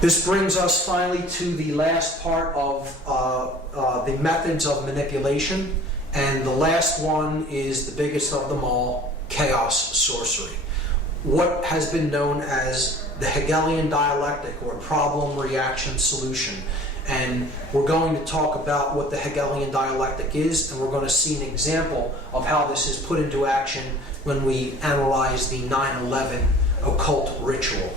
This brings us finally to the last part of the methods of manipulation, and the last one is the biggest of them all, chaos sorcery. What has been known as the Hegelian dialectic, or problem, reaction, solution. And we're going to talk about what the Hegelian dialectic is, and we're going to see an example of how this is put into action when we analyze the 9/11 occult ritual.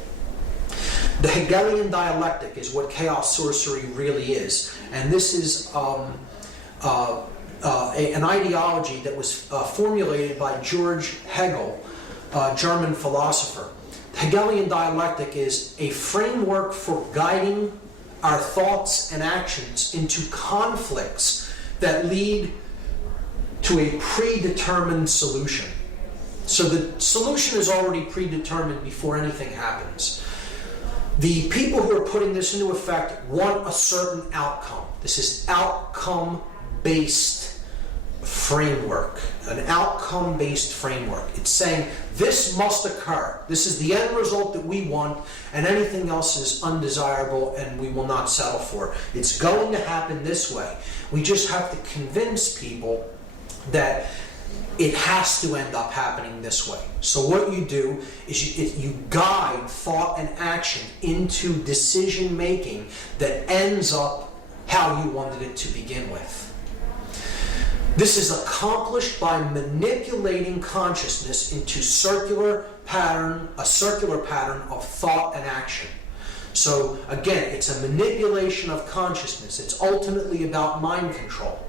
The Hegelian dialectic is what chaos sorcery really is, and this is an ideology that was formulated by George Hegel, a German philosopher. The Hegelian dialectic is a framework for guiding our thoughts and actions into conflicts that lead to a predetermined solution. So the solution is already predetermined before anything happens. The people who are putting this into effect want a certain outcome. This is outcome-based framework, an outcome-based framework. It's saying this must occur. This is the end result that we want, and anything else is undesirable and we will not settle for. It's going to happen this way. We just have to convince people that it has to end up happening this way. So what you do is you guide thought and action into decision making that ends up how you wanted it to begin with. This is accomplished by manipulating consciousness into a circular pattern of thought and action. So again, it's a manipulation of consciousness. It's ultimately about mind control.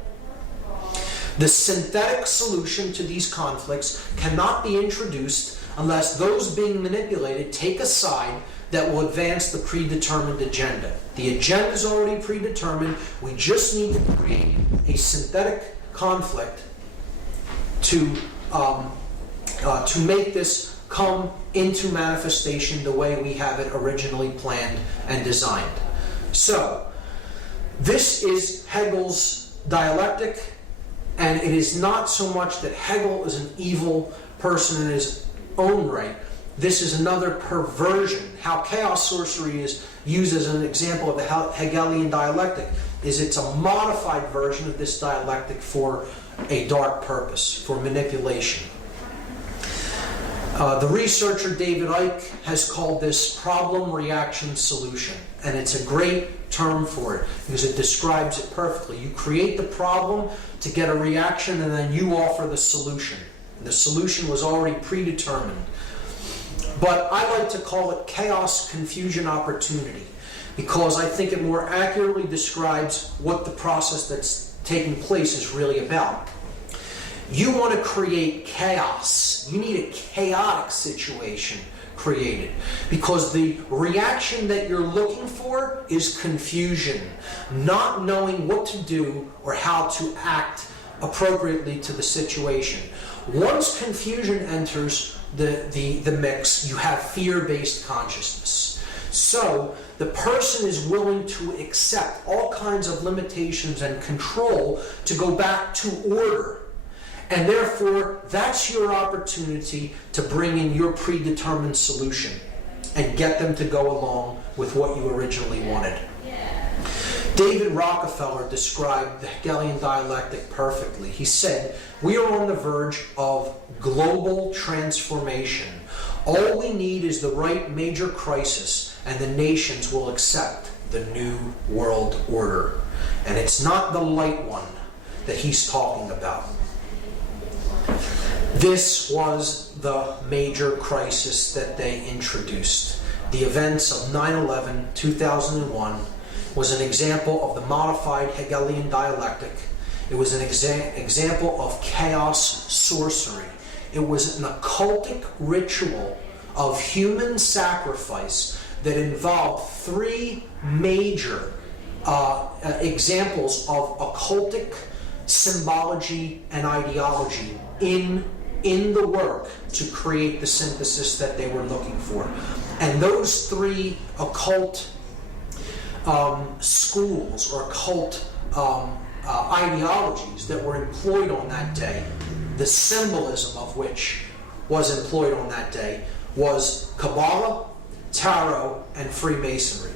The synthetic solution to these conflicts cannot be introduced unless those being manipulated take a side that will advance the predetermined agenda. The agenda is already predetermined. We just need to create a synthetic conflict to make this come into manifestation the way we have it originally planned and designed. So, this is Hegel's dialectic, and it is not so much that Hegel is an evil person in his own right. This is another perversion. How chaos sorcery is used as an example of the Hegelian dialectic is it's a modified version of this dialectic for a dark purpose, for manipulation. The researcher David Icke has called this problem, reaction, solution. And it's a great term for it because it describes it perfectly. You create the problem to get a reaction, and then you offer the solution. The solution was already predetermined. But I like to call it chaos, confusion, opportunity, because I think it more accurately describes what the process that's taking place is really about. You want to create chaos. You need a chaotic situation created, because the reaction that you're looking for is confusion, not knowing what to do or how to act appropriately to the situation. Once confusion enters the mix, you have fear-based consciousness. So the person is willing to accept all kinds of limitations and control to go back to order. And therefore, that's your opportunity to bring in your predetermined solution and get them to go along with what you originally wanted. David Rockefeller described the Hegelian dialectic perfectly. He said, "We are on the verge of global transformation. All we need is the right major crisis, and the nations will accept the new world order." And it's not the light one that he's talking about. This was the major crisis that they introduced. The events of 9/11, 2001, was an example of the modified Hegelian dialectic. It was an example of chaos sorcery. It was an occultic ritual of human sacrifice that involved three major examples of occultic symbology and ideology in the work to create the synthesis that they were looking for. And those three occult schools or occult ideologies that were employed on that day, the symbolism of which was employed on that day, was Kabbalah, Tarot, and Freemasonry.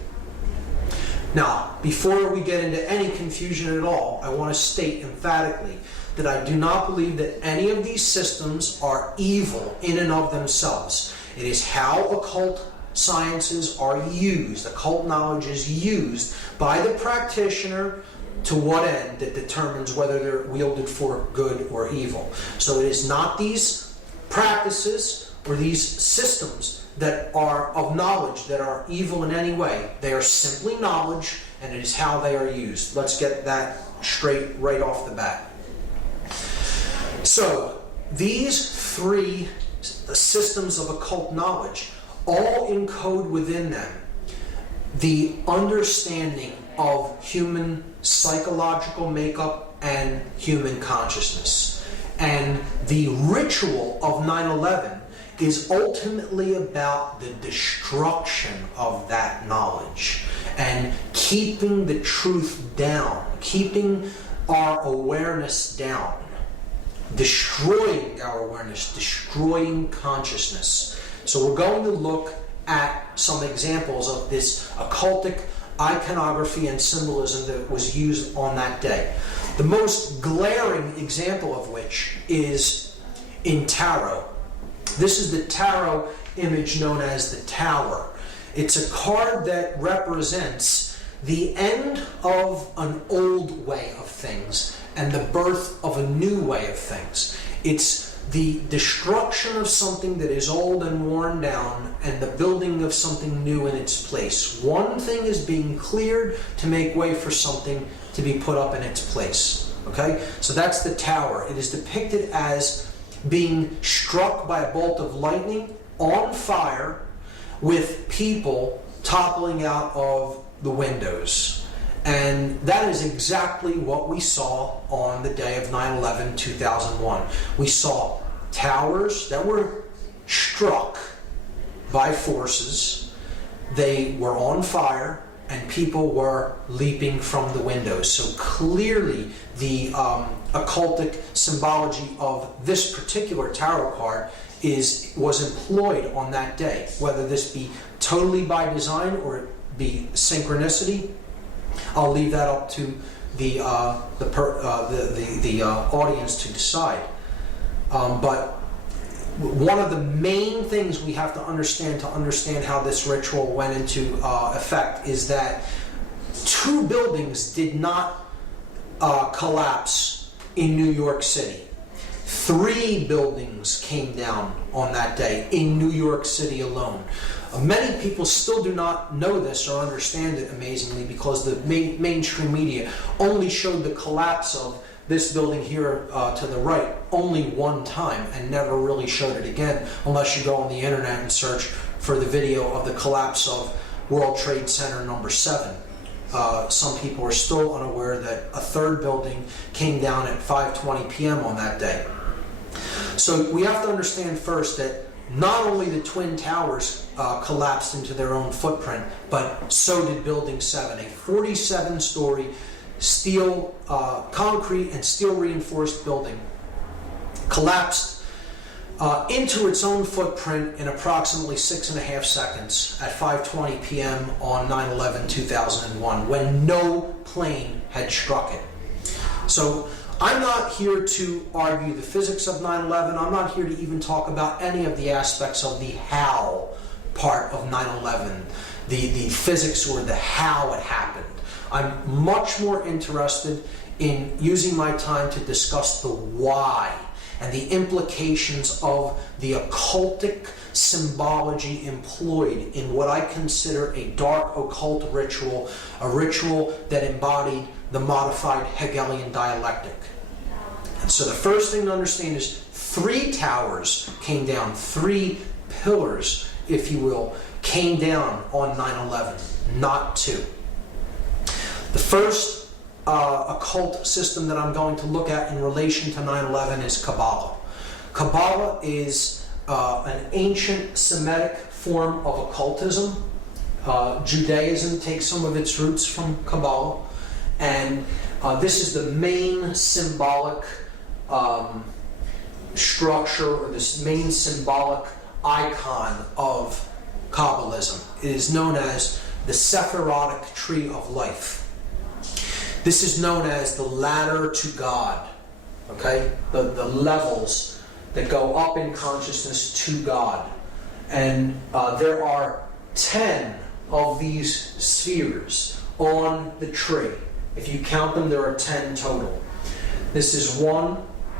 Now, before we get into any confusion at all, I want to state emphatically that I do not believe that any of these systems are evil in and of themselves. It is how occult sciences are used, occult knowledge is used by the practitioner to what end that determines whether they're wielded for good or evil. So it is not these practices or these systems that are of knowledge that are evil in any way. They are simply knowledge, and it is how they are used. Let's get that straight right off the bat. So these three systems of occult knowledge all encode within them the understanding of human psychological makeup and human consciousness. And the ritual of 9/11 is ultimately about the destruction of that knowledge and keeping the truth down, keeping our awareness down, destroying our awareness, destroying consciousness. So we're going to look at some examples of this occultic iconography and symbolism that was used on that day. The most glaring example of which is in tarot. This is the tarot image known as the Tower. It's a card that represents the end of an old way of things and the birth of a new way of things. It's the destruction of something that is old and worn down and the building of something new in its place. One thing is being cleared to make way for something to be put up in its place. Okay? So that's the Tower. It is depicted as being struck by a bolt of lightning, on fire, with people toppling out of the windows. And that is exactly what we saw on the day of 9/11, 2001. We saw towers that were struck by forces. They were on fire, and people were leaping from the windows. So clearly the occultic symbology of this particular tarot card was employed on that day. Whether this be totally by design or it be synchronicity, I'll leave that up to the audience to decide. But one of the main things we have to understand how this ritual went into effect is that two buildings did not collapse in New York City. 3 buildings came down on that day in New York City alone. Many people still do not know this or understand it, amazingly, because the mainstream media only showed the collapse of this building here to the right only one time and never really showed it again, unless you go on the internet and search for the video of the collapse of World Trade Center number 7. Some people are still unaware that a third building came down at 5:20 p.m. on that day. So we have to understand first that not only the Twin Towers collapsed into their own footprint, but so did Building 7, a 47-story steel, concrete and steel reinforced building, collapsed into its own footprint in approximately 6.5 seconds at 5:20 p.m. on 9/11/2001, when no plane had struck it. So I'm not here to argue the physics of 9/11. I'm not here to even talk about any of the aspects of the how part of 9/11, the physics or the how it happened. I'm much more interested in using my time to discuss the why and the implications of the occultic symbology employed in what I consider a dark occult ritual, a ritual that embodied the modified Hegelian dialectic. And so the first thing to understand is 3 towers came down, 3 pillars, if you will, came down on 9/11, not 2. The first occult system that I'm going to look at in relation to 9/11 is Kabbalah. Kabbalah is an ancient Semitic form of occultism. Judaism takes some of its roots from Kabbalah, and this is the main symbolic structure, or this main symbolic icon of Kabbalism. It is known as the Sephirotic tree of life. This is known as the ladder to God. Okay? The levels that go up in consciousness to God. And there are 10 of these spheres on the tree. If you count them, there are 10 total. This is 1,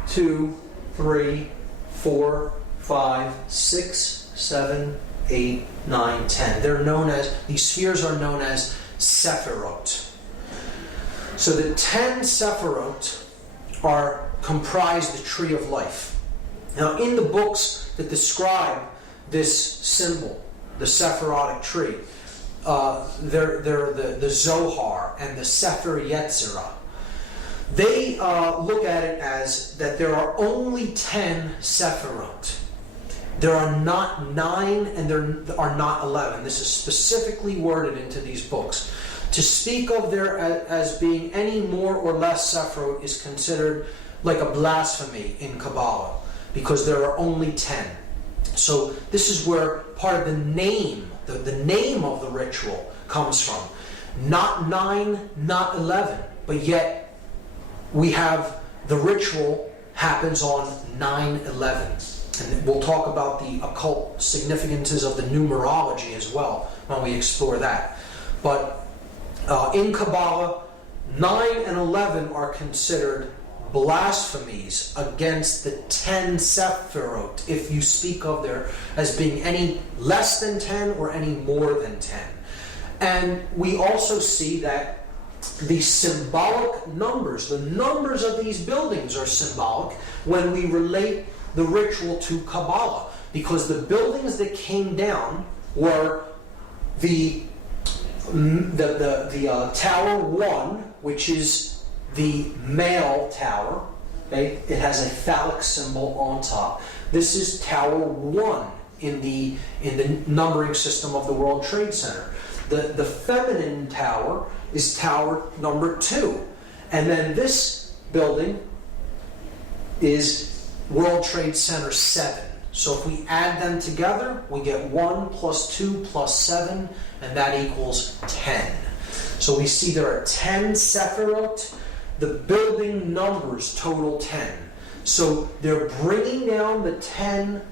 2, 3, 4, 5, 6, 7, 8, 9, 10. They're known as, these spheres are known as Sephirot. So the 10 Sephirot comprise the tree of life. Now in the books that describe this symbol, the Sephirotic tree, they're the Zohar and the Sefer Yetzirah. They look at it as that there are only 10 Sephirot. There are not 9 and there are not 11. This is specifically worded into these books. To speak of there as being any more or less Sephirot is considered like a blasphemy in Kabbalah, because there are only 10. So this is where part of the name of the ritual comes from. Not 9, not 11, but yet we have the ritual happens on 9/11. And we'll talk about the occult significances of the numerology as well when we explore that. But in Kabbalah, 9 and 11 are considered blasphemies against the 10 Sephirot, if you speak of there as being any less than 10 or any more than 10. And we also see that the symbolic numbers, the numbers of these buildings are symbolic when we relate the ritual to Kabbalah, because the buildings that came down were the Tower 1, which is the male tower. Okay? It has a phallic symbol on top. This is Tower 1 in the numbering system of the World Trade Center. The feminine tower is Tower number 2. And then this building is World Trade Center 7. So if we add them together, we get 1 plus 2 plus 7, and that equals 10. So we see there are 10 Sephirot. The building numbers total 10. So they're bringing down the 10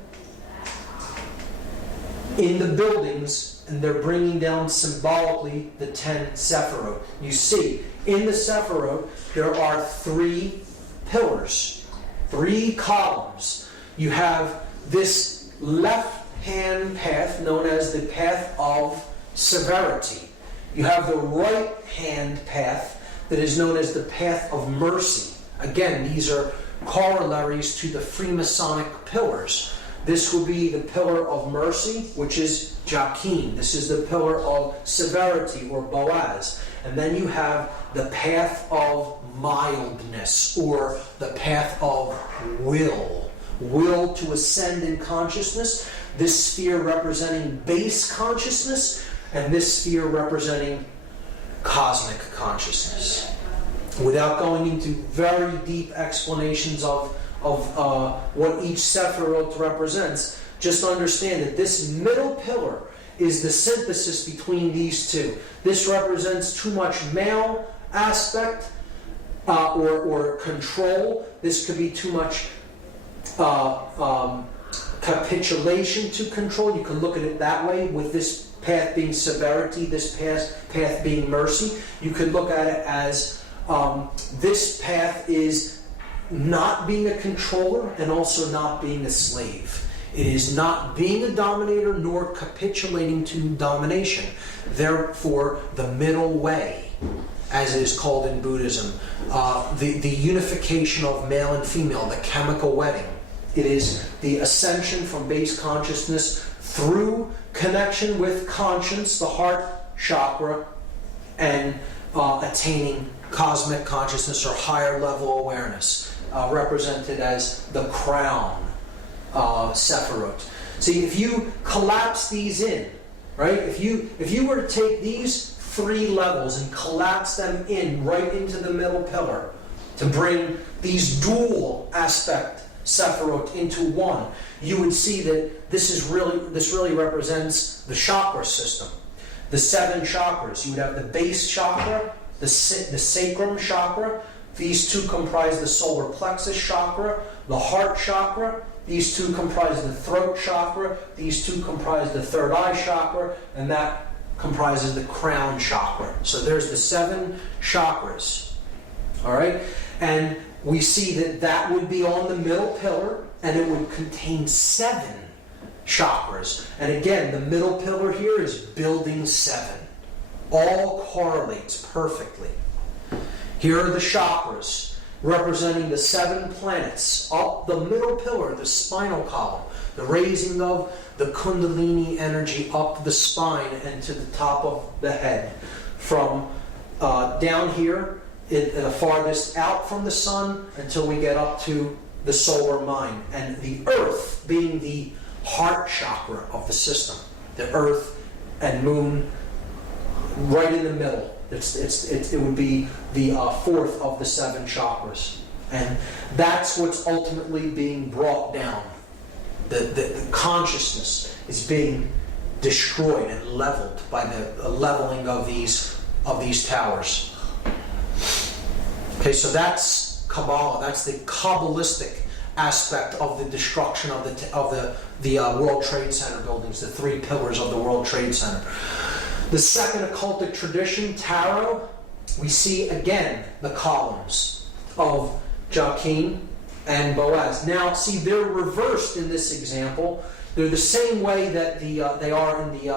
in the buildings, and they're bringing down symbolically the 10 Sephirot. You see, in the Sephirot, there are 3 pillars, 3 columns. You have this left-hand path known as the path of severity. You have the right-hand path that is known as the path of mercy. Again, these are corollaries to the Freemasonic pillars. This would be the pillar of mercy, which is Joachim. This is the pillar of severity, or Boaz. And then you have the path of mildness, or the path of will. Will to ascend in consciousness. This sphere representing base consciousness, and this sphere representing cosmic consciousness. Without going into very deep explanations of what each Sephirot represents, just understand that this middle pillar is the synthesis between these two. This represents too much male aspect or control. This could be too much capitulation to control. You can look at it that way, with this path being severity, this path being mercy. You could look at it as this path is not being a controller and also not being a slave. It is not being a dominator nor capitulating to domination. Therefore, the middle way, as it is called in Buddhism, the unification of male and female, the chemical wedding. It is the ascension from base consciousness through connection with conscience, the heart chakra, and attaining cosmic consciousness or higher level awareness, represented as the crown Sephirot. See, if you collapse these in, right? If you were to take these 3 levels and collapse them in right into the middle pillar to bring these dual aspect Sephirot into one, you would see that this really represents the chakra system. the 7 chakras. You would have the base chakra, the sacrum chakra. These two comprise the solar plexus chakra, the heart chakra. These two comprise the throat chakra. These two comprise the third eye chakra, and that comprises the crown chakra. So there's the 7 chakras. All right? And we see that that would be on the middle pillar, and it would contain 7 chakras. And again, the middle pillar here is building 7. All correlates perfectly. Here are the chakras representing the 7 planets. Up the middle pillar, the spinal column, the raising of the kundalini energy up the spine and to the top of the head. From down here, the farthest out from the sun until we get up to the solar mind. And the earth being the heart chakra of the system. The earth and moon right in the middle. It would be the 4th of the 7 chakras. And that's what's ultimately being brought down. The consciousness is being destroyed and leveled by the leveling of these towers. Okay, so that's Kabbalah. That's the Kabbalistic aspect of the destruction of the World Trade Center buildings, the 3 pillars of the World Trade Center. The second occultic tradition, tarot, we see again the columns of Jachin and Boaz. Now, see, they're reversed in this example. They're the same way that they are in the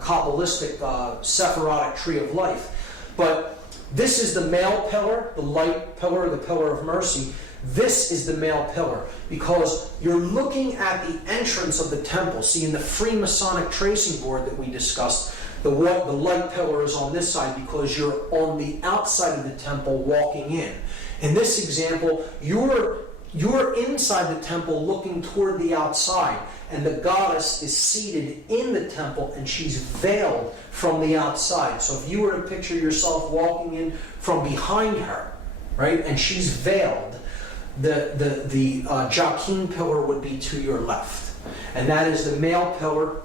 Kabbalistic Sephirotic tree of life. But this is the male pillar, the light pillar, the pillar of mercy. This is the male pillar because you're looking at the entrance of the temple. See, in the Freemasonic tracing board that we discussed, the light pillar is on this side because you're on the outside of the temple walking in. In this example, you're inside the temple looking toward the outside, and the goddess is seated in the temple and she's veiled from the outside. So if you were to picture yourself walking in from behind her, right, and she's veiled, the Jachin pillar would be to your left. And that is the male pillar,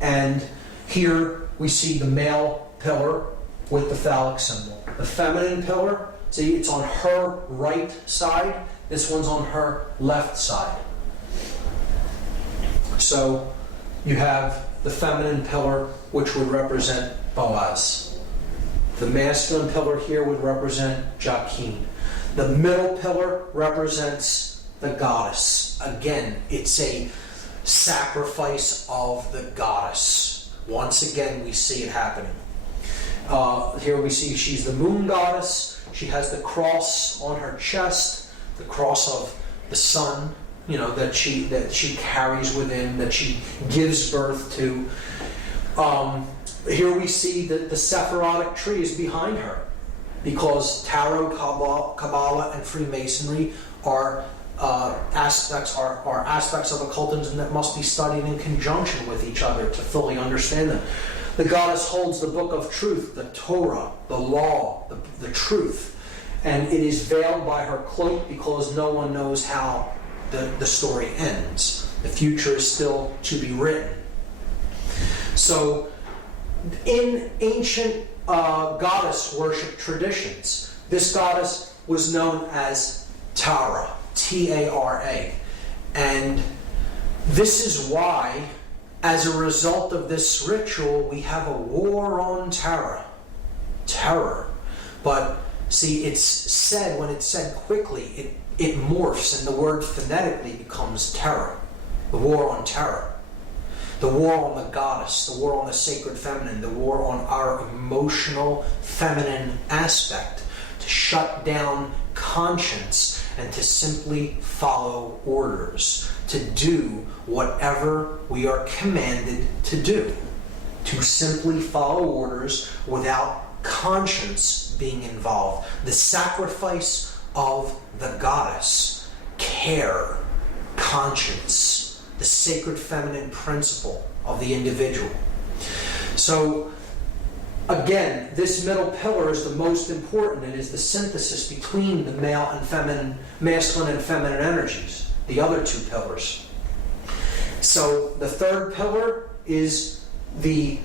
and here we see the male pillar with the phallic symbol. The feminine pillar, see, it's on her right side. This one's on her left side. So you have the feminine pillar, which would represent Boaz. The masculine pillar here would represent Jachin. The middle pillar represents the goddess. Again, it's a sacrifice of the goddess. Once again, we see it happening. Here we see she's the moon goddess. She has the cross on her chest, the cross of the sun, that she carries within, that she gives birth to. Here we see that the Sephirotic tree is behind her, because Tarot, Kabbalah, and Freemasonry are aspects of occultism that must be studied in conjunction with each other to fully understand them. The goddess holds the book of truth, the Torah, the law, the truth, and it is veiled by her cloak because no one knows how the story ends. The future is still to be written. So, in ancient goddess worship traditions, this goddess was known as Tara. T-A-R-A. And this is why, as a result of this ritual, we have a war on terror. But see, it's said, when it's said quickly, it morphs and the word phonetically becomes terror. The war on terror. The war on the goddess, the war on the sacred feminine, the war on our emotional feminine aspect, to shut down conscience and to simply follow orders, to do whatever we are commanded to do, to simply follow orders without conscience being involved. The sacrifice of the goddess, care, conscience, the sacred feminine principle of the individual. So, again, this middle pillar is the most important. It is the synthesis between the masculine and feminine energies, the other 2 pillars. So the third pillar is the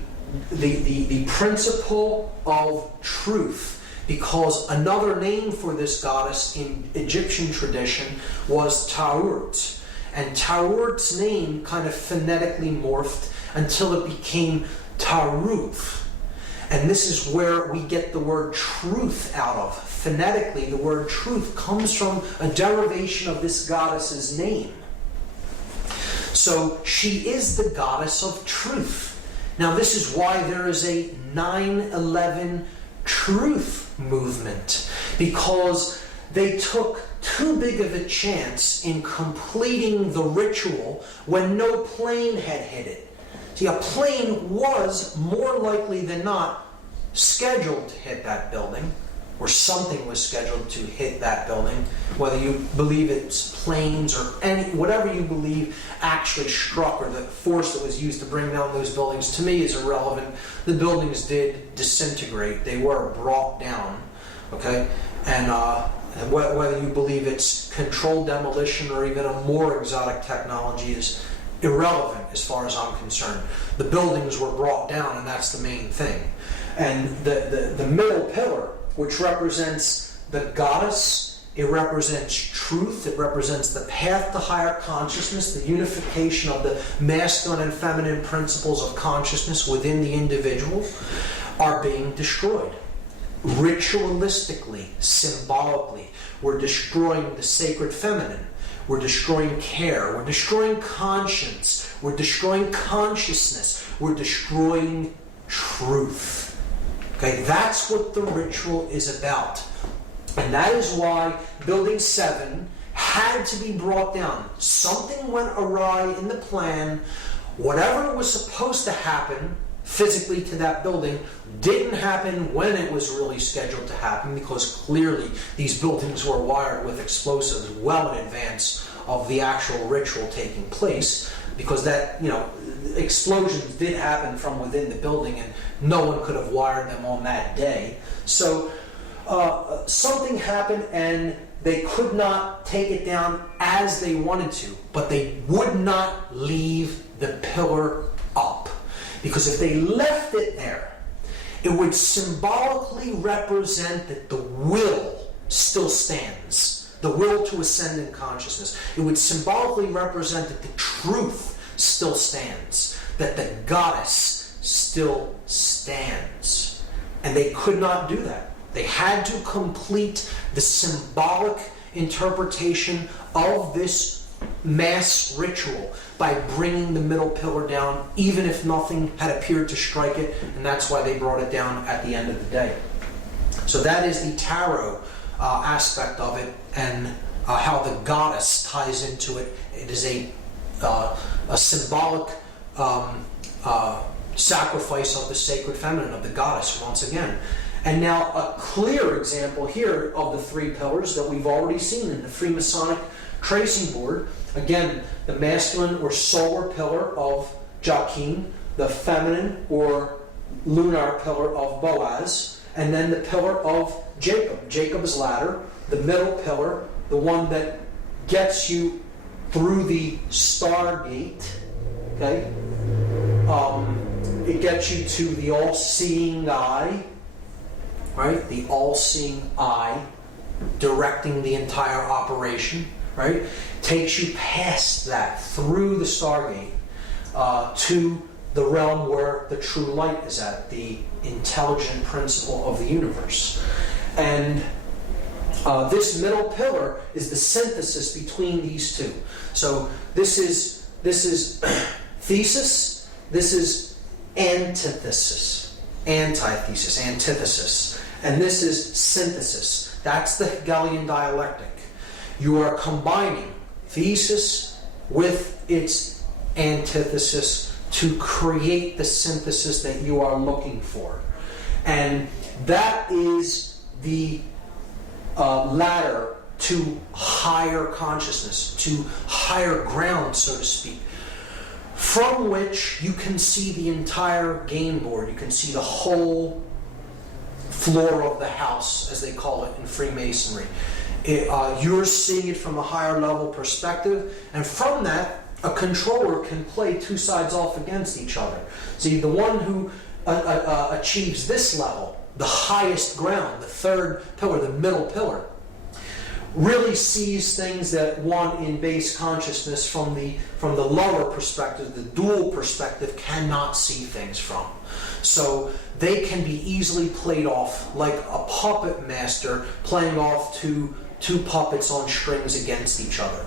the principle of truth, because another name for this goddess in Egyptian tradition was Taurt. And Taurt's name kind of phonetically morphed until it became Taruth. And this is where we get the word truth out of. Phonetically, the word truth comes from a derivation of this goddess's name. So she is the goddess of truth. Now this is why there is a 9/11 truth movement, because they took too big of a chance in completing the ritual when no plane had hit it. See, a plane was more likely than not scheduled to hit that building, or something was scheduled to hit that building, whether you believe it's planes or whatever you believe actually struck, or the force that was used to bring down those buildings, to me is irrelevant. The buildings did disintegrate. They were brought down, okay? And whether you believe it's controlled demolition or even a more exotic technology is irrelevant as far as I'm concerned. The buildings were brought down, and that's the main thing. And the middle pillar, which represents the goddess, it represents truth, it represents the path to higher consciousness, the unification of the masculine and feminine principles of consciousness within the individual, are being destroyed. Ritualistically, symbolically, we're destroying the sacred feminine. We're destroying care. We're destroying conscience. We're destroying consciousness. We're destroying truth. Okay, that's what the ritual is about. And that is why Building 7 had to be brought down. Something went awry in the plan. Whatever was supposed to happen physically to that building didn't happen when it was really scheduled to happen, because clearly these buildings were wired with explosives well in advance of the actual ritual taking place, because that, explosions did happen from within the building and no one could have wired them on that day. So something happened and they could not take it down as they wanted to, but they would not leave the pillar up. Because if they left it there, it would symbolically represent that the will still stands. The will to ascend in consciousness. It would symbolically represent that the truth still stands. That the goddess still stands. And they could not do that. They had to complete the symbolic interpretation of this mass ritual by bringing the middle pillar down, even if nothing had appeared to strike it, and that's why they brought it down at the end of the day. So that is the tarot aspect of it, and how the goddess ties into it. It is a symbolic sacrifice of the sacred feminine, of the goddess, once again. And now a clear example here of the three pillars that we've already seen in the Freemasonic tracing board. Again, the masculine or solar pillar of Joachim, the feminine or lunar pillar of Boaz, and then the pillar of Jacob, Jacob's ladder, the middle pillar, the one that gets you through the Stargate, okay? It gets you to the all-seeing eye, right? The all-seeing eye directing the entire operation, right? Takes you past that, through the Stargate, to the realm where the true light is at, the intelligent principle of the universe. And this middle pillar is the synthesis between these two. So this is thesis, this is antithesis, antithesis, antithesis, and this is synthesis. That's the Hegelian dialectic. You are combining thesis with its antithesis to create the synthesis that you are looking for. And that is the ladder to higher consciousness, to higher ground, so to speak, from which you can see the entire game board. You can see the whole floor of the house, as they call it in Freemasonry. You're seeing it from a higher level perspective, and from that, a controller can play two sides off against each other. See, the one who achieves this level, the highest ground, the third pillar, the middle pillar, really sees things that one in base consciousness from the lower perspective, the dual perspective, cannot see things from. So they can be easily played off like a puppet master playing off two puppets on strings against each other.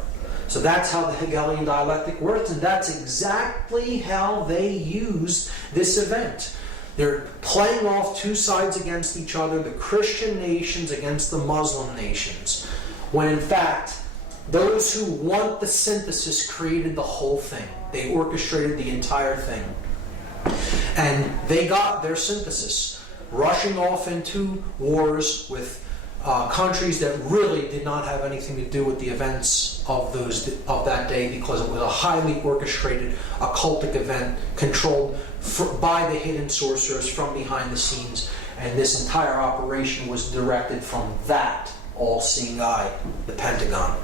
So that's how the Hegelian dialectic works, and that's exactly how they use this event. They're playing off two sides against each other, the Christian nations against the Muslim nations, when in fact, those who want the synthesis created the whole thing. They orchestrated the entire thing. And they got their synthesis, rushing off into wars with countries that really did not have anything to do with the events of that day, because it was a highly orchestrated occultic event controlled by the hidden sorcerers from behind the scenes, and this entire operation was directed from that all-seeing eye, the Pentagon.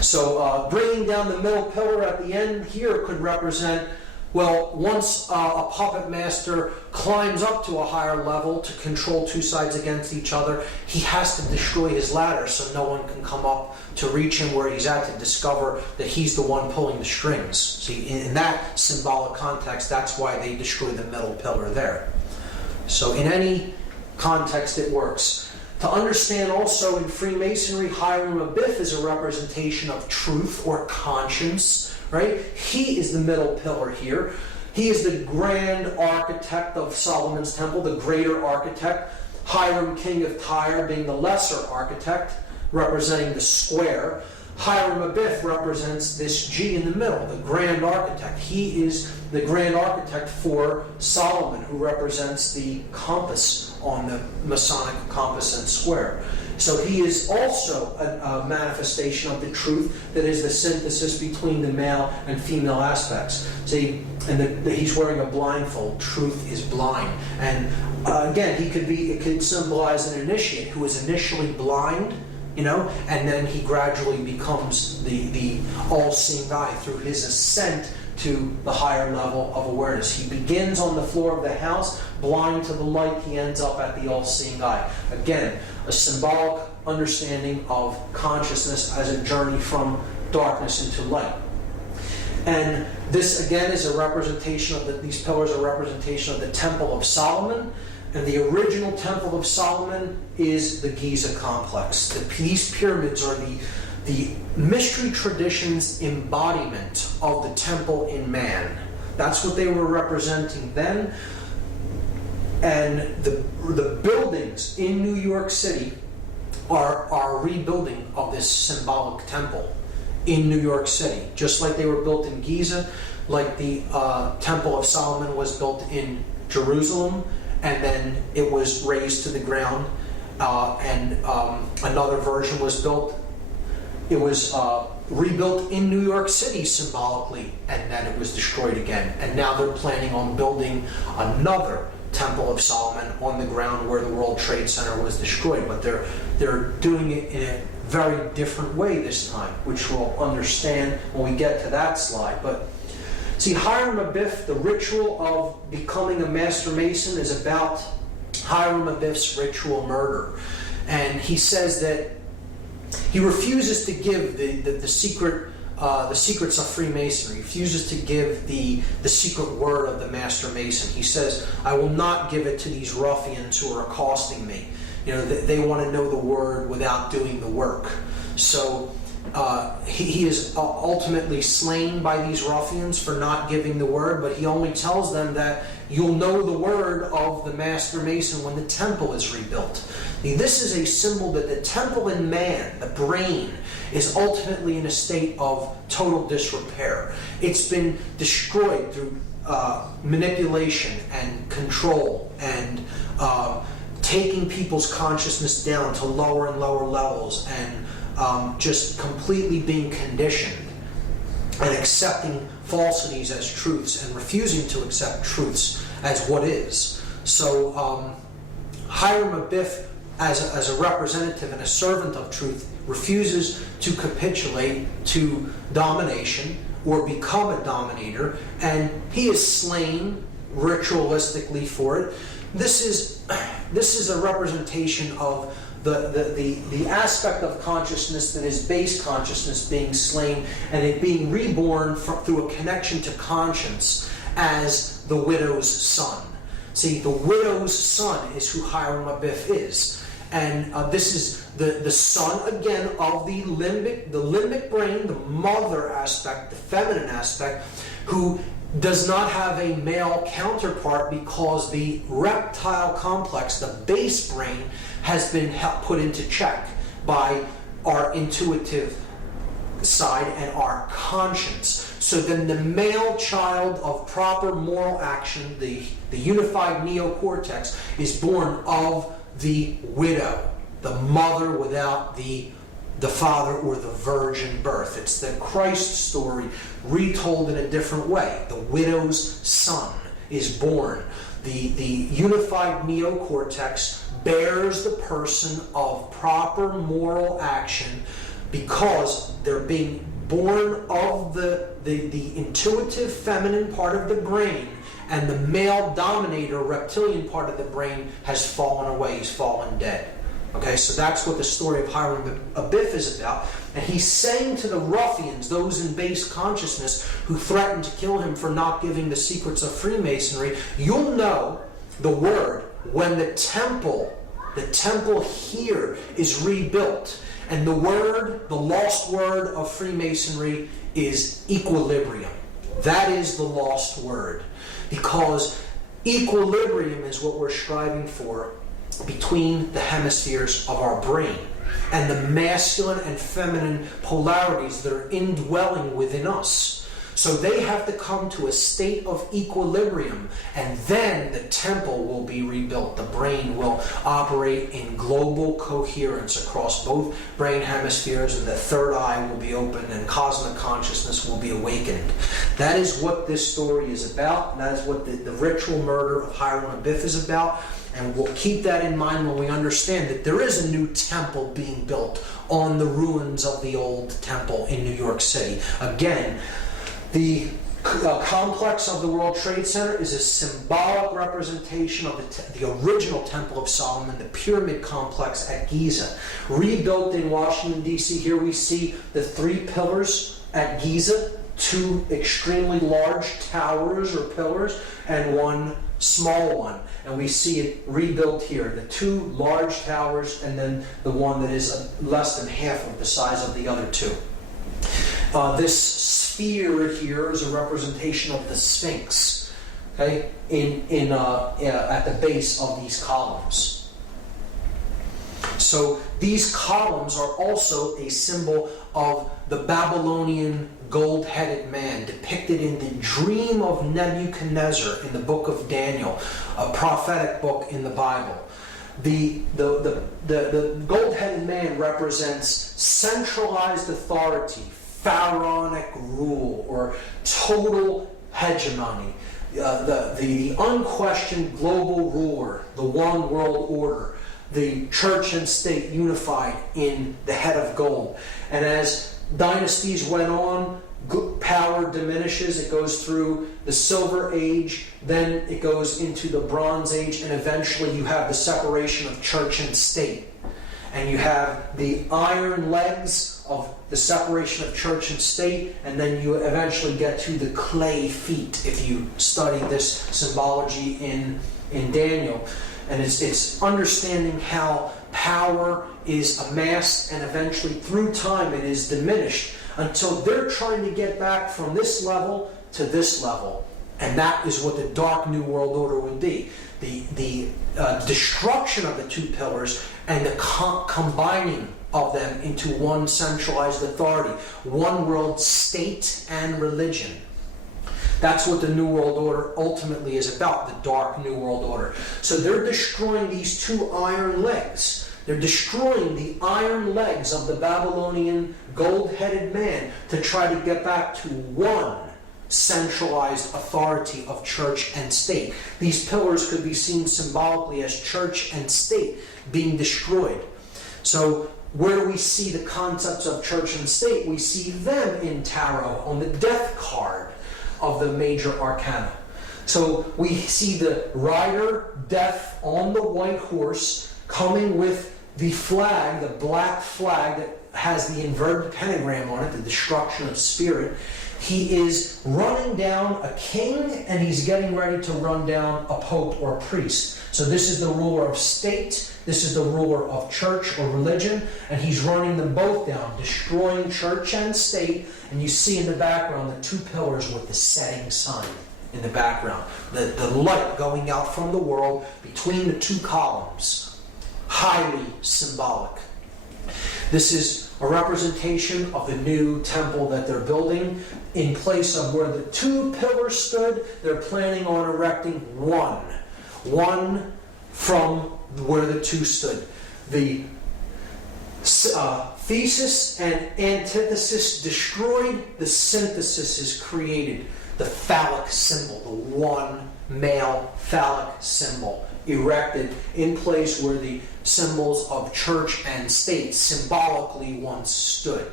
So bringing down the middle pillar at the end here could represent, well, once a puppet master climbs up to a higher level to control two sides against each other, he has to destroy his ladder so no one can come up to reach him where he's at to discover that he's the one pulling the strings. See, in that symbolic context, that's why they destroy the middle pillar there. So in any context, it works. To understand also in Freemasonry, Hiram Abiff is a representation of truth or conscience, right? He is the middle pillar here. He is the grand architect of Solomon's temple, the greater architect. Hiram, king of Tyre, being the lesser architect, representing the square. Hiram Abiff represents this G in the middle, the grand architect. He is the grand architect for Solomon, who represents the compass on the Masonic compass and square. So he is also a manifestation of the truth that is the synthesis between the male and female aspects. See, and he's wearing a blindfold. Truth is blind. And again, it could symbolize an initiate who is initially blind, and then he gradually becomes the all-seeing eye through his ascent to the higher level of awareness. He begins on the floor of the house, blind to the light. He ends up at the all-seeing eye. Again, a symbolic understanding of consciousness as a journey from darkness into light. And this, again, is a representation of these pillars are a representation of the Temple of Solomon. And the original Temple of Solomon is the Giza complex. These pyramids are the mystery tradition's embodiment of the temple in man. That's what they were representing then. And the buildings in New York City are a rebuilding of this symbolic temple in New York City. Just like they were built in Giza, like the Temple of Solomon was built in Jerusalem, and then it was razed to the ground, and another version was built. It was rebuilt in New York City symbolically, and then it was destroyed again. And now they're planning on building another Temple of Solomon on the ground where the World Trade Center was destroyed. But they're doing it in a very different way this time, which we'll understand when we get to that slide. But see, Hiram Abiff, the ritual of becoming a Master Mason is about Hiram Abiff's ritual murder. And he says that he refuses to give the secrets of Freemasonry. He refuses to give the secret word of the Master Mason. He says, I will not give it to these ruffians who are accosting me. They want to know the word without doing the work. So he is ultimately slain by these ruffians for not giving the word, but he only tells them that you'll know the word of the Master Mason when the temple is rebuilt. This is a symbol that the temple in man, the brain, is ultimately in a state of total disrepair. It's been destroyed through manipulation and control and taking people's consciousness down to lower and lower levels, and just completely being conditioned and accepting falsities as truths and refusing to accept truths as what is. So Hiram Abiff, as a representative and a servant of truth, refuses to capitulate to domination or become a dominator, and he is slain ritualistically for it. This is a representation of the aspect of consciousness that is base consciousness being slain and it being reborn through a connection to conscience as the widow's son. See, the widow's son is who Hiram Abiff is. And this is the son, again, of the limbic brain, the mother aspect, the feminine aspect, who does not have a male counterpart because the reptile complex, the base brain, has been put into check by our intuitive side and our conscience. So then the male child of proper moral action, the unified neocortex, is born of the widow, the mother without the father or the virgin birth. It's the Christ story retold in a different way. The widow's son is born. The unified neocortex bears the person of proper moral action because they're being born of the intuitive feminine part of the brain, and the male dominator reptilian part of the brain has fallen away, he's fallen dead. Okay, so that's what the story of Hiram Abiff is about. And he's saying to the ruffians, those in base consciousness who threatened to kill him for not giving the secrets of Freemasonry, you'll know the word when the temple here is rebuilt. And the word, the lost word of Freemasonry is equilibrium. That is the lost word. Because equilibrium is what we're striving for between the hemispheres of our brain and the masculine and feminine polarities that are indwelling within us. So they have to come to a state of equilibrium, and then the temple will be rebuilt. The brain will operate in global coherence across both brain hemispheres, and the third eye will be opened and cosmic consciousness will be awakened. That is what this story is about, and that is what the ritual murder of Hiram Abiff is about. And we'll keep that in mind when we understand that there is a new temple being built on the ruins of the old temple in New York City. Again, the complex of the World Trade Center is a symbolic representation of the original Temple of Solomon, the pyramid complex at Giza. Rebuilt in Washington, D.C., here we see the 3 pillars at Giza, 2 extremely large towers or pillars, and 1 small one. And we see it rebuilt here, the 2 large towers and then the one that is less than half of the size of the other 2. This sphere here is a representation of the Sphinx, okay, at the base of these columns. So these columns are also a symbol of the Babylonian gold-headed man depicted in the dream of Nebuchadnezzar in the book of Daniel, a prophetic book in the Bible. The gold-headed man represents centralized authority, pharaonic rule, or total hegemony, the unquestioned global ruler, the one world order, the church and state unified in the head of gold. And as dynasties went on, power diminishes. It goes through the Silver Age, then it goes into the Bronze Age, and eventually you have the separation of church and state. And you have the iron legs of the separation of church and state, and then you eventually get to the clay feet if you study this symbology in Daniel. And it's understanding how power is amassed and eventually through time it is diminished until they're trying to get back from this level to this level. And that is what the dark New World Order would be. The destruction of the 2 pillars and the combining of them into one centralized authority, one world state and religion. That's what the New World Order ultimately is about, the dark New World Order. So they're destroying these 2 iron legs. They're destroying the iron legs of the Babylonian gold-headed man to try to get back to one centralized authority of church and state. These pillars could be seen symbolically as church and state being destroyed. So where do we see the concepts of church and state? We see them in tarot on the death card of the major arcana. So we see the rider, death, on the white horse, coming with the flag, the black flag that has the inverted pentagram on it, the destruction of spirit. He is running down a king, and he's getting ready to run down a pope or a priest. So this is the ruler of state, this is the ruler of church or religion, and he's running them both down, destroying church and state. And you see in the background the two pillars with the setting sun in the background. The light going out from the world between the two columns. Highly symbolic. This is a representation of the new temple that they're building. In place of where the two pillars stood, they're planning on erecting one. One from where the two stood. The thesis and antithesis destroyed, the synthesis is created. The phallic symbol, the one male phallic symbol, erected in place where the symbols of church and state symbolically once stood.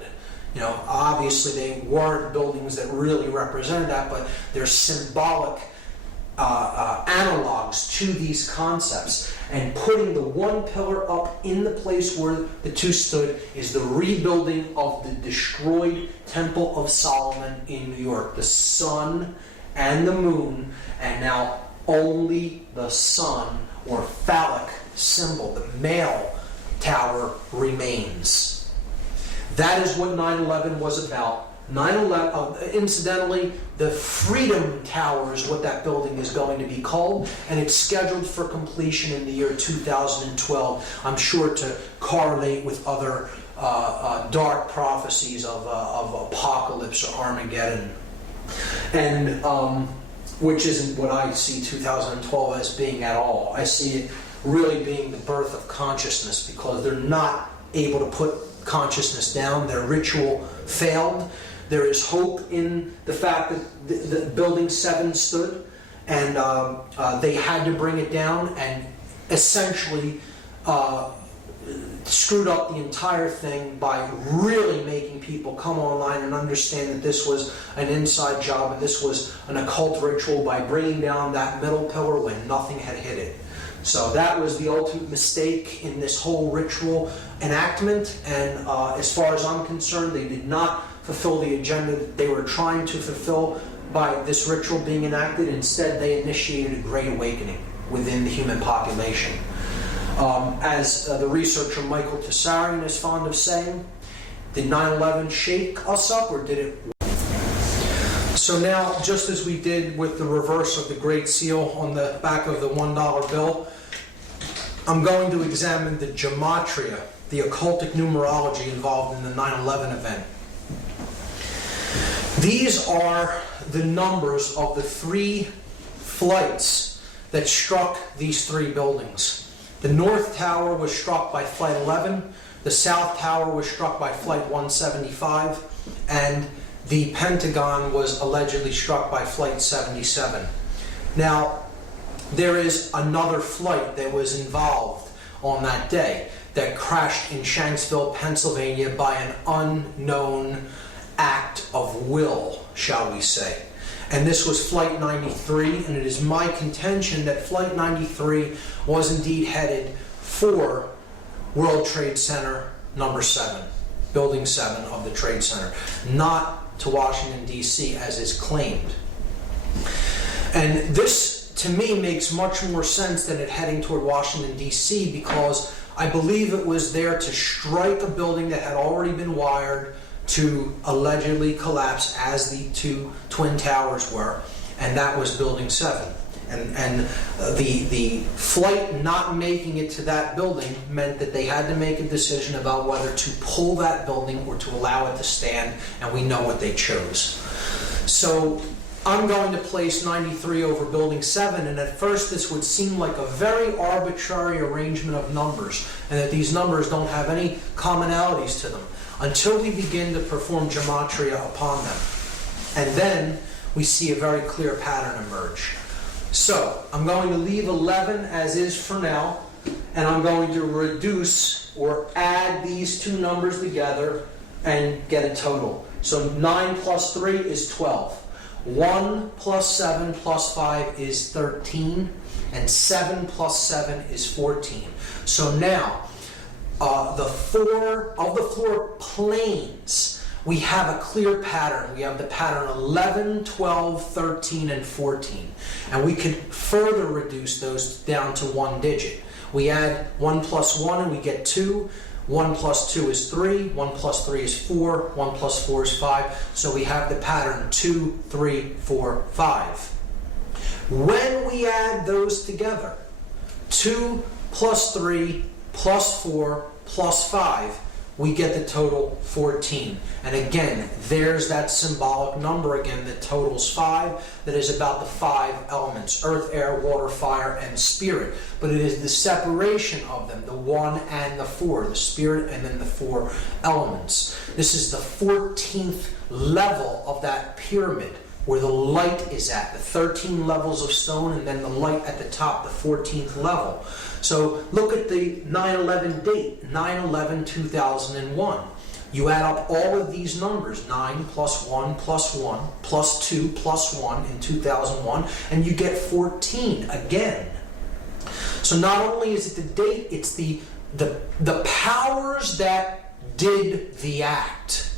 You know, obviously they weren't buildings that really represented that, but they're symbolic analogs to these concepts. And putting the one pillar up in the place where the two stood is the rebuilding of the destroyed Temple of Solomon in New York. The sun and the moon, and now only the sun, or phallic symbol, the male tower, remains. That is what 9/11 was about. 9/11, incidentally, the Freedom Tower is what that building is going to be called, and it's scheduled for completion in the year 2012. I'm sure to correlate with other dark prophecies of apocalypse or Armageddon, and which isn't what I see 2012 as being at all. I see it really being the birth of consciousness, because they're not able to put consciousness down. Their ritual failed. There is hope in the fact that the Building 7 stood, and they had to bring it down and essentially screwed up the entire thing by really making people come online and understand that this was an inside job and this was an occult ritual, by bringing down that middle pillar when nothing had hit it. So that was the ultimate mistake in this whole ritual enactment, and as far as I'm concerned, they did not fulfill the agenda that they were trying to fulfill by this ritual being enacted. Instead, they initiated a great awakening within the human population. As the researcher Michael Tessarian is fond of saying, did 9/11 shake us up, or did it? So now, just as we did with the reverse of the Great Seal on the back of the $1 bill, I'm going to examine the gematria, the occultic numerology involved in the 9/11 event. These are the numbers of the three flights that struck these three buildings. The North Tower was struck by Flight 11, the South Tower was struck by Flight 175, and the Pentagon was allegedly struck by Flight 77. Now, there is another flight that was involved on that day that crashed in Shanksville, Pennsylvania by an unknown act of will, shall we say. And this was Flight 93, and it is my contention that Flight 93 was indeed headed for World Trade Center number 7, Building 7 of the Trade Center, not to Washington, D.C., as is claimed. And this, to me, makes much more sense than it heading toward Washington, D.C., because I believe it was there to strike a building that had already been wired to allegedly collapse, as the two twin towers were, and that was Building 7. And the flight not making it to that building meant that they had to make a decision about whether to pull that building or to allow it to stand, and we know what they chose. So I'm going to place 93 over Building 7, and at first this would seem like a very arbitrary arrangement of numbers, and that these numbers don't have any commonalities to them, until we begin to perform gematria upon them. And then we see a very clear pattern emerge. So I'm going to leave 11 as is for now, and I'm going to reduce or add these two numbers together and get a total. So 9 plus 3 is 12. 1 plus 7 plus 5 is 13, and 7 plus 7 is 14. So now, the floor planes, we have a clear pattern. We have the pattern 11, 12, 13, and 14. And we could further reduce those down to one digit. We add 1 plus 1 and we get 2. 1 plus 2 is 3. 1 plus 3 is 4. 1 plus 4 is 5. So we have the pattern 2, 3, 4, 5. When we add those together, 2 plus 3 plus 4 plus 5, we get the total 14. And again, there's that symbolic number again that totals 5, that is about the 5 elements: earth, air, water, fire, and spirit. But it is the separation of them, the 1 and the 4, the spirit and then the 4 elements. This is the 14th level of that pyramid, where the light is at, the 13 levels of stone, and then the light at the top, the 14th level. So look at the 9/11 date, 9/11/2001. You add up all of these numbers, 9 plus 1 plus 1 plus 2 plus 1 in 2001, and you get 14 again. So not only is it the date, it's the powers that did the act.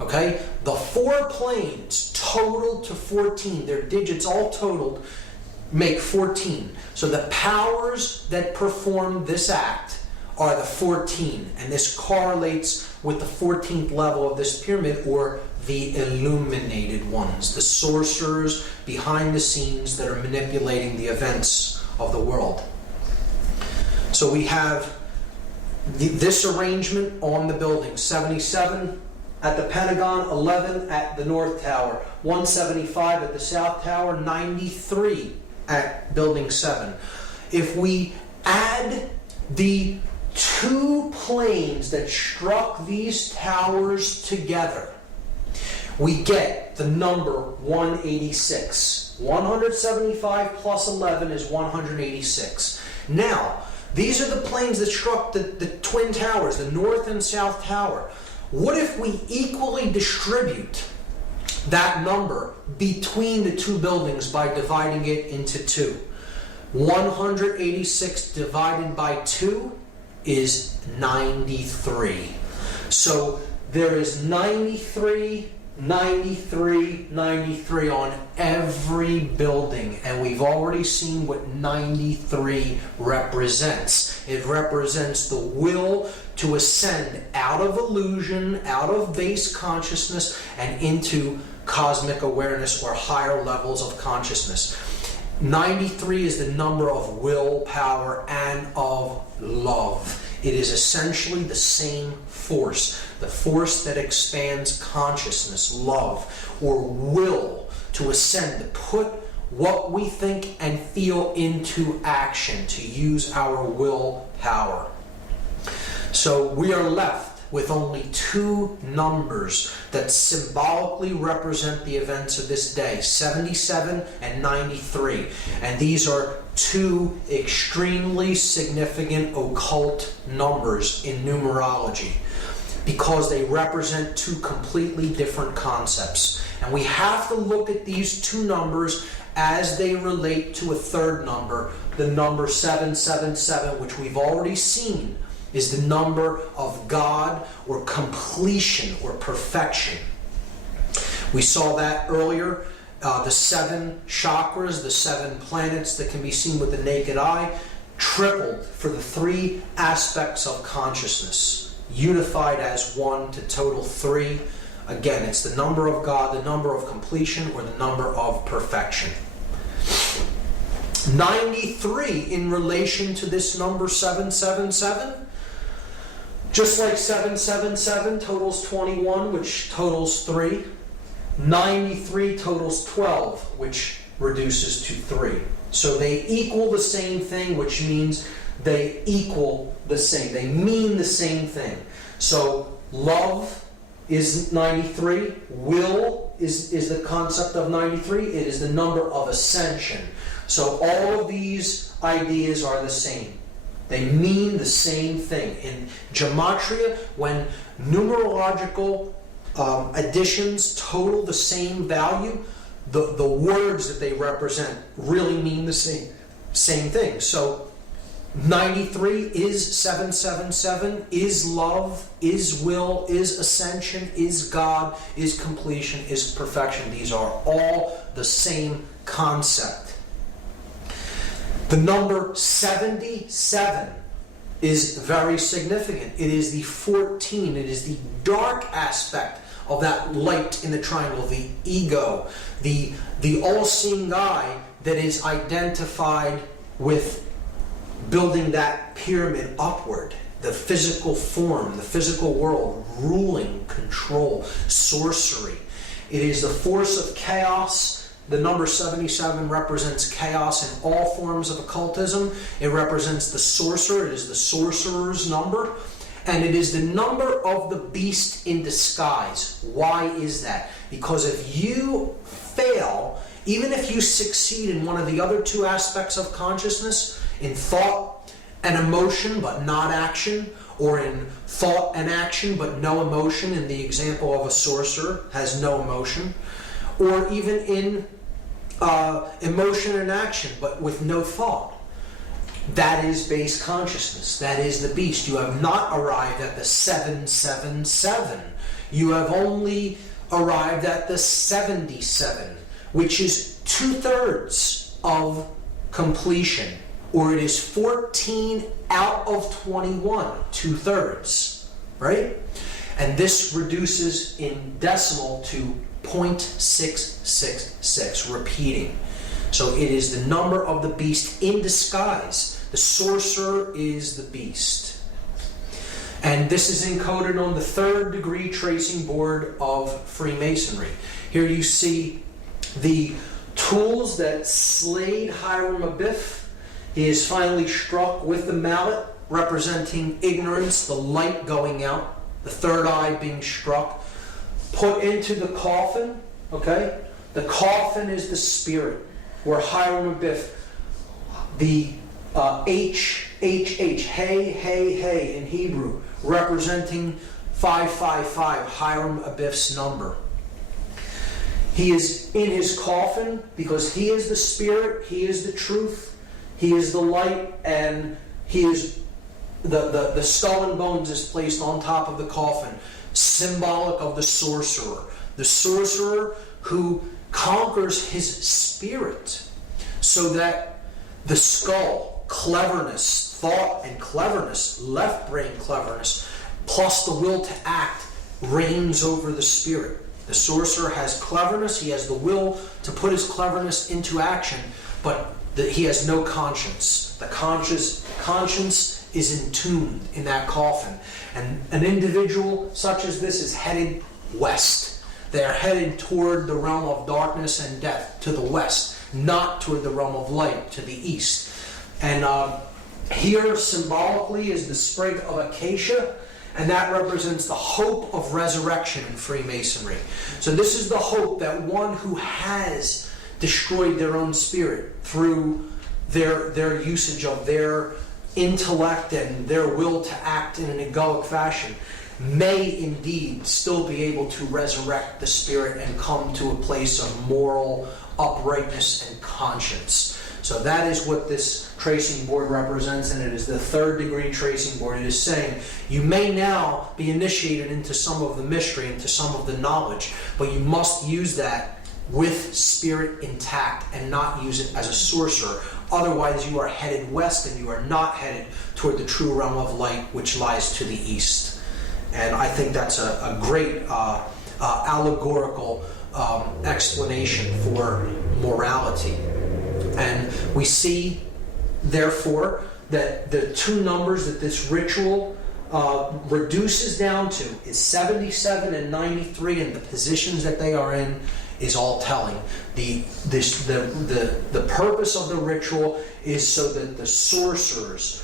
Okay? The 4 planes totaled to 14. Their digits all totaled make 14. So the powers that performed this act are the 14. And this correlates with the 14th level of this pyramid, or the illuminated ones, the sorcerers behind the scenes that are manipulating the events of the world. So we have this arrangement on the building: 77 at the Pentagon, 11 at the North Tower, 175 at the South Tower, 93 at Building 7. If we add the 2 planes that struck these towers together, we get the number 186. 175 plus 11 is 186. Now, these are the planes that struck the twin towers, the North and South Tower. What if we equally distribute that number between the 2 buildings by dividing it into 2? 186 divided by 2 is 93. So there is 93, 93, 93 on every building, and we've already seen what 93 represents. It represents the will to ascend out of illusion, out of base consciousness, and into cosmic awareness, or higher levels of consciousness. 93 is the number of willpower and of love. It is essentially the same force, the force that expands consciousness, love, or will to ascend, to put what we think and feel into action, to use our willpower. So we are left with only 2 numbers that symbolically represent the events of this day: 77 and 93. And these are 2 extremely significant occult numbers in numerology, because they represent 2 completely different concepts. And we have to look at these 2 numbers as they relate to a third number, the number 777, which we've already seen is the number of God, or completion, or perfection. We saw that earlier. The 7 chakras, the 7 planets that can be seen with the naked eye, tripled for the 3 aspects of consciousness, unified as 1 to total 3. Again, it's the number of God, the number of completion, or the number of perfection. 93 in relation to this number 777. Just like 777 totals 21, which totals 3, 93 totals 12, which reduces to 3. So they equal the same thing, which means they equal the same. They mean the same thing. So love is 93. Will is the concept of 93. It is the number of ascension. So all of these ideas are the same. They mean the same thing. In gematria, when numerological additions total the same value, the words that they represent really mean the same thing. So 93 is 777, is love, is will, is ascension, is God, is completion, is perfection. These are all the same concept. The number 77 is very significant. It is the 14. It is the dark aspect of that light in the triangle, the ego, the all-seeing guy that is identified with building that pyramid upward, the physical form, the physical world, ruling, control, sorcery. It is the force of chaos. The number 77 represents chaos in all forms of occultism. It represents the sorcerer. It is the sorcerer's number. And it is the number of the beast in disguise. Why is that? Because if you fail, even if you succeed in one of the other two aspects of consciousness, in thought and emotion but not action, or in thought and action but no emotion, in the example of a sorcerer has no emotion, or even in emotion and action but with no thought, that is base consciousness. That is the beast. You have not arrived at the 777. You have only arrived at the 77, which is 2/3 of completion, or it is 14 out of 21, 2/3, right? And this reduces in decimal to 0.666, repeating. So it is the number of the beast in disguise. The sorcerer is the beast. And this is encoded on the 3rd degree tracing board of Freemasonry. Here you see the tools that slayed Hiram Abiff. He is finally struck with the mallet, representing ignorance, the light going out, the third eye being struck, put into the coffin, okay? The coffin is the spirit, where Hiram Abiff, the hey in Hebrew, representing 555, Hiram Abiff's number. He is in his coffin because he is the spirit, he is the truth, he is the light, and he is the skull and bones is placed on top of the coffin, symbolic of the sorcerer. The sorcerer who conquers his spirit so that the skull, cleverness, thought and cleverness, left brain cleverness, plus the will to act, reigns over the spirit. The sorcerer has cleverness, he has the will to put his cleverness into action, but he has no conscience. The conscience is entombed in that coffin. And an individual such as this is headed west. They are headed toward the realm of darkness and death, to the west, not toward the realm of light, to the east. And here symbolically is the sprig of acacia, and that represents the hope of resurrection in Freemasonry. So this is the hope that one who has destroyed their own spirit through their usage of their intellect and their will to act in an egoic fashion may indeed still be able to resurrect the spirit and come to a place of moral uprightness and conscience. So that is what this tracing board represents, and it is the 3rd degree tracing board. It is saying you may now be initiated into some of the mystery, into some of the knowledge, but you must use that with spirit intact and not use it as a sorcerer. Otherwise you are headed west and you are not headed toward the true realm of light, which lies to the east. And I think that's a great allegorical explanation for morality. And we see, therefore, that the two numbers that this ritual reduces down to is 77 and 93, and the positions that they are in is all telling. The purpose of the ritual is so that the sorcerers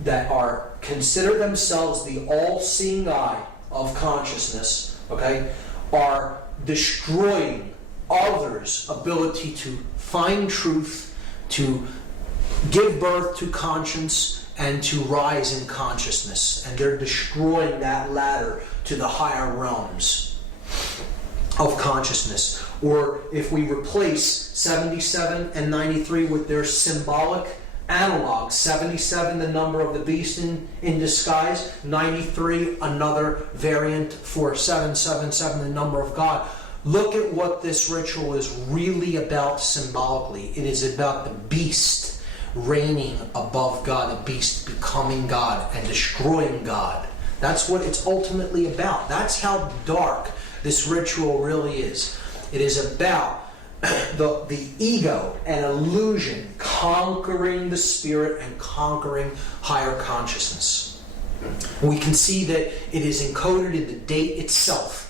that are consider themselves the all-seeing eye of consciousness, okay, are destroying others' ability to find truth, to give birth to conscience, and to rise in consciousness. And they're destroying that ladder to the higher realms. of consciousness. Or if we replace 77 and 93 with their symbolic analog, 77 the number of the beast in disguise, 93 another variant for 777 the number of God. Look at what this ritual is really about symbolically. It is about the beast reigning above God, the beast becoming God and destroying God. That's what it's ultimately about. That's how dark this ritual really is. It is about the ego and illusion conquering the spirit and conquering higher consciousness. We can see that it is encoded in the date itself.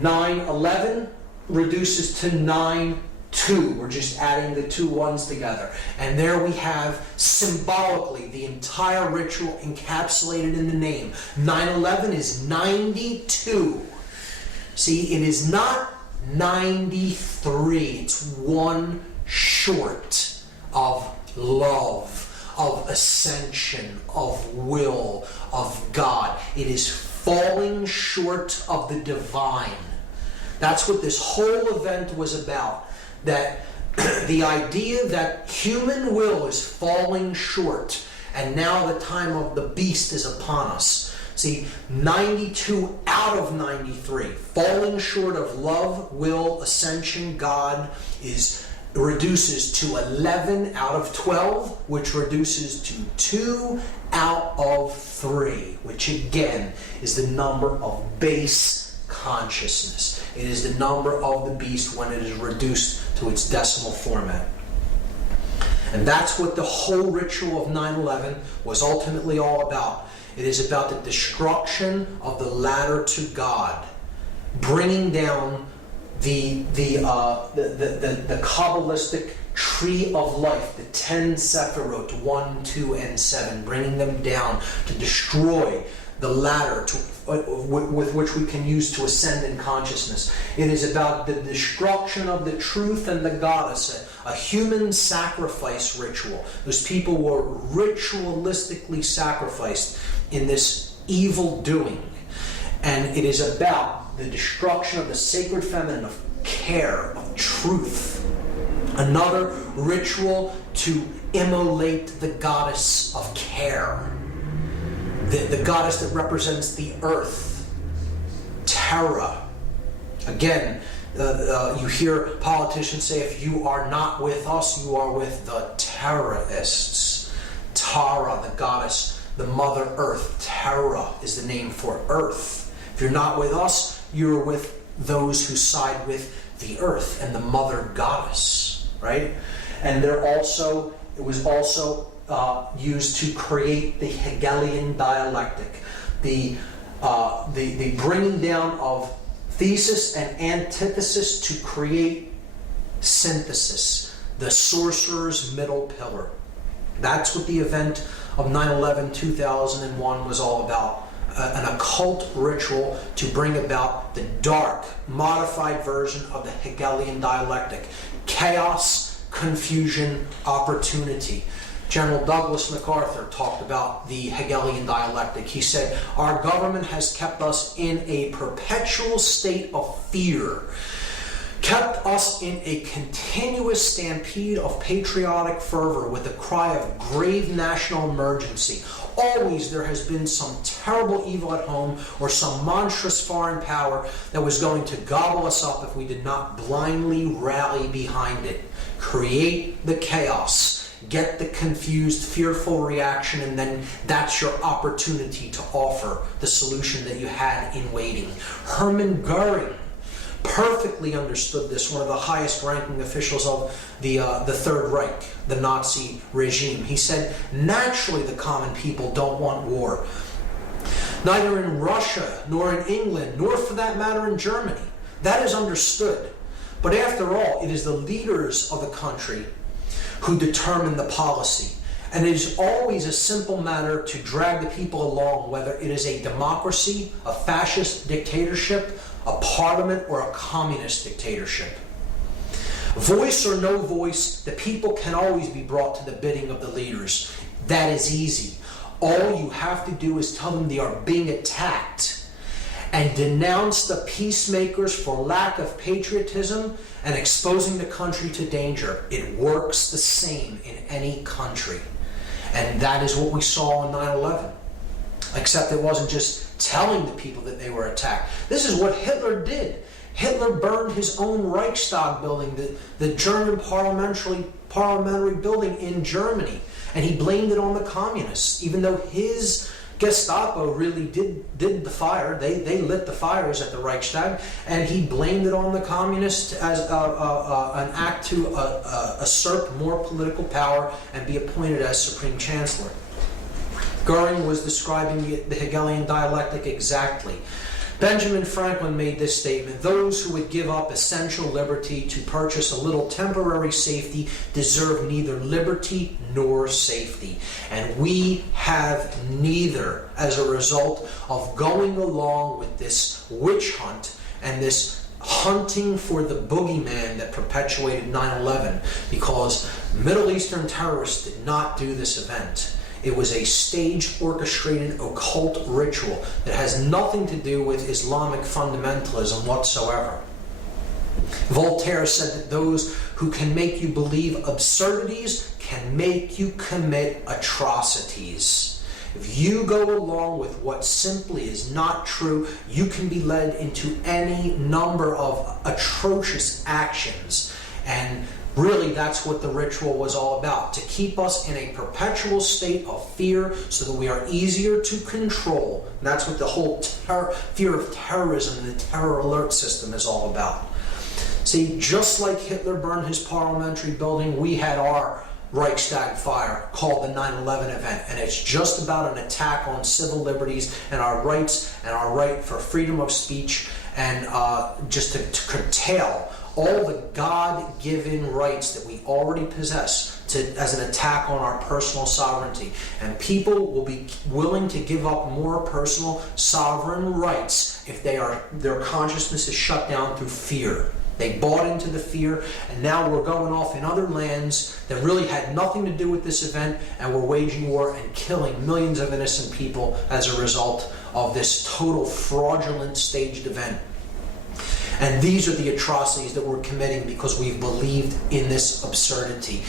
9/11 reduces to 9/2. We're just adding the two ones together. And there we have symbolically the entire ritual encapsulated in the name. 9/11 is 92. See, it is not 93. It's one short of love, of ascension, of will, of God. It is falling short of the divine. That's what this whole event was about. That the idea that human will is falling short, and now the time of the beast is upon us. See, 92 out of 93, falling short of love, will, ascension, God, reduces to 11 out of 12, which reduces to 2 out of 3, which again is the number of base consciousness. It is the number of the beast when it is reduced to its decimal format. And that's what the whole ritual of 9/11 was ultimately all about. It is about the destruction of the ladder to God, bringing down the Kabbalistic tree of life, the 10 Sephirot, 1, 2, and 7, bringing them down to destroy the ladder with which we can use to ascend in consciousness. It is about the destruction of the truth and the goddess, a human sacrifice ritual. Those people were ritualistically sacrificed in this evil doing. And it is about the destruction of the sacred feminine, of care, of truth. Another ritual to immolate the goddess of care. The goddess that represents the earth, Terra. Again, you hear politicians say, if you are not with us, you are with the terrorists. Tara, the goddess, the Mother Earth. Terra is the name for earth. If you're not with us, you're with those who side with the earth and the Mother Goddess, right? And it was also used to create the Hegelian dialectic, the bringing down of thesis and antithesis to create synthesis, the sorcerer's middle pillar. That's what the event of 9/11/2001 was all about. An occult ritual to bring about the dark, modified version of the Hegelian dialectic. Chaos, confusion, opportunity. General Douglas MacArthur talked about the Hegelian dialectic. He said, our government has kept us in a perpetual state of fear, kept us in a continuous stampede of patriotic fervor with the cry of grave national emergency. Always there has been some terrible evil at home or some monstrous foreign power that was going to gobble us up if we did not blindly rally behind it. Create the chaos. Get the confused, fearful reaction, and then that's your opportunity to offer the solution that you had in waiting. Hermann Goering perfectly understood this, one of the highest ranking officials of the Third Reich, the Nazi regime. He said, naturally the common people don't want war. Neither in Russia, nor in England, nor for that matter in Germany. That is understood. But after all, it is the leaders of the country who determine the policy. And it is always a simple matter to drag the people along, whether it is a democracy, a fascist dictatorship, a parliament, or a communist dictatorship. Voice or no voice, the people can always be brought to the bidding of the leaders. That is easy. All you have to do is tell them they are being attacked and denounce the peacemakers for lack of patriotism and exposing the country to danger. It works the same in any country. And that is what we saw on 9/11. Except it wasn't just telling the people that they were attacked. This is what Hitler did. Hitler burned his own Reichstag building, the German parliamentary building in Germany, and he blamed it on the communists, even though his Gestapo really did the fire. They lit the fires at the Reichstag, and he blamed it on the communists as an act to usurp more political power and be appointed as Supreme Chancellor. Goering was describing the Hegelian dialectic exactly. Benjamin Franklin made this statement: those who would give up essential liberty to purchase a little temporary safety deserve neither liberty nor safety. And we have neither as a result of going along with this witch hunt and this hunting for the boogeyman that perpetuated 9/11, because Middle Eastern terrorists did not do this event. It was a staged, orchestrated, occult ritual that has nothing to do with Islamic fundamentalism whatsoever. Voltaire said that those who can make you believe absurdities can make you commit atrocities. If you go along with what simply is not true, you can be led into any number of atrocious actions. And really, that's what the ritual was all about, to keep us in a perpetual state of fear so that we are easier to control. And that's what the whole fear of terrorism and the terror alert system is all about. See, just like Hitler burned his parliamentary building, we had our Reichstag fire called the 9/11 event. And it's just about an attack on civil liberties and our rights and our right for freedom of speech, and just to curtail all the God-given rights that we already possess as an attack on our personal sovereignty. And people will be willing to give up more personal sovereign rights if their consciousness is shut down through fear. They bought into the fear, and now we're going off in other lands that really had nothing to do with this event, and we're waging war and killing millions of innocent people as a result of this total fraudulent staged event. And these are the atrocities that we're committing because we've believed in this absurdity.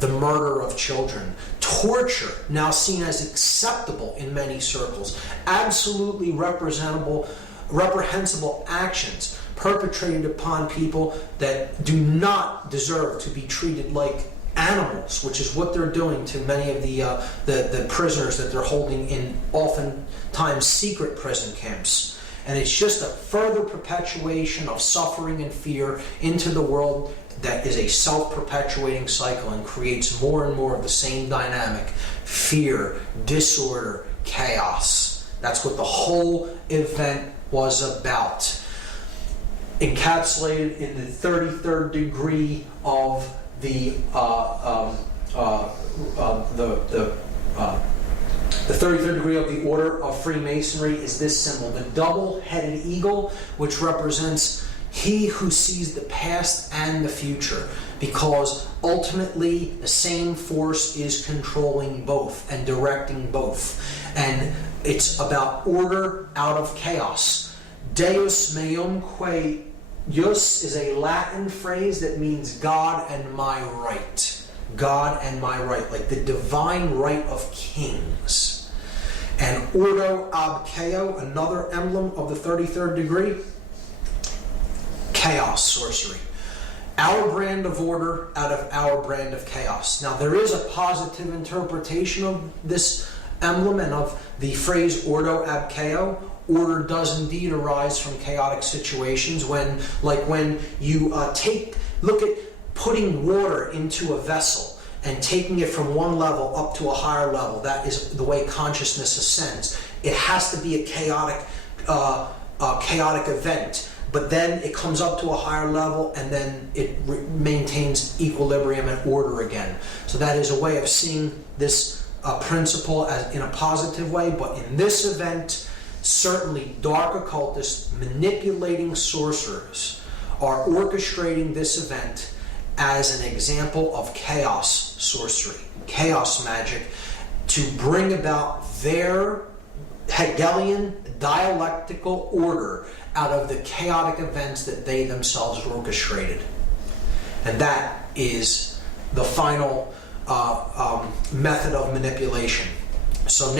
The murder of children, torture, now seen as acceptable in many circles, absolutely reprehensible actions perpetrated upon people that do not deserve to be treated like animals, which is what they're doing to many of the prisoners that they're holding in oftentimes secret prison camps. And it's just a further perpetuation of suffering and fear into the world that is a self-perpetuating cycle and creates more and more of the same dynamic: fear, disorder, chaos. That's what the whole event was about. Encapsulated in the 33rd degree of the 33rd degree of the Order of Freemasonry is this symbol, the double-headed eagle, which represents he who sees the past and the future, because ultimately the same force is controlling both and directing both. And it's about order out of chaos. Deus meum quae jus is a Latin phrase that means God and my right. God and my right, like the divine right of kings. And ordo ab chaos, another emblem of the 33rd degree, chaos sorcery. Our brand of order out of our brand of chaos. Now there is a positive interpretation of this emblem and of the phrase ordo ab chaos. Order does indeed arise from chaotic situations when you look at putting water into a vessel and taking it from one level up to a higher level. That is the way consciousness ascends. It has to be a chaotic event, but then it comes up to a higher level and then it maintains equilibrium and order again. So that is a way of seeing this principle as in a positive way, but in this event, certainly dark occultists manipulating sorcerers are orchestrating this event as an example of chaos sorcery, chaos magic, to bring about their Hegelian dialectical order out of the chaotic events that they themselves orchestrated. And that is the final method of manipulation. So now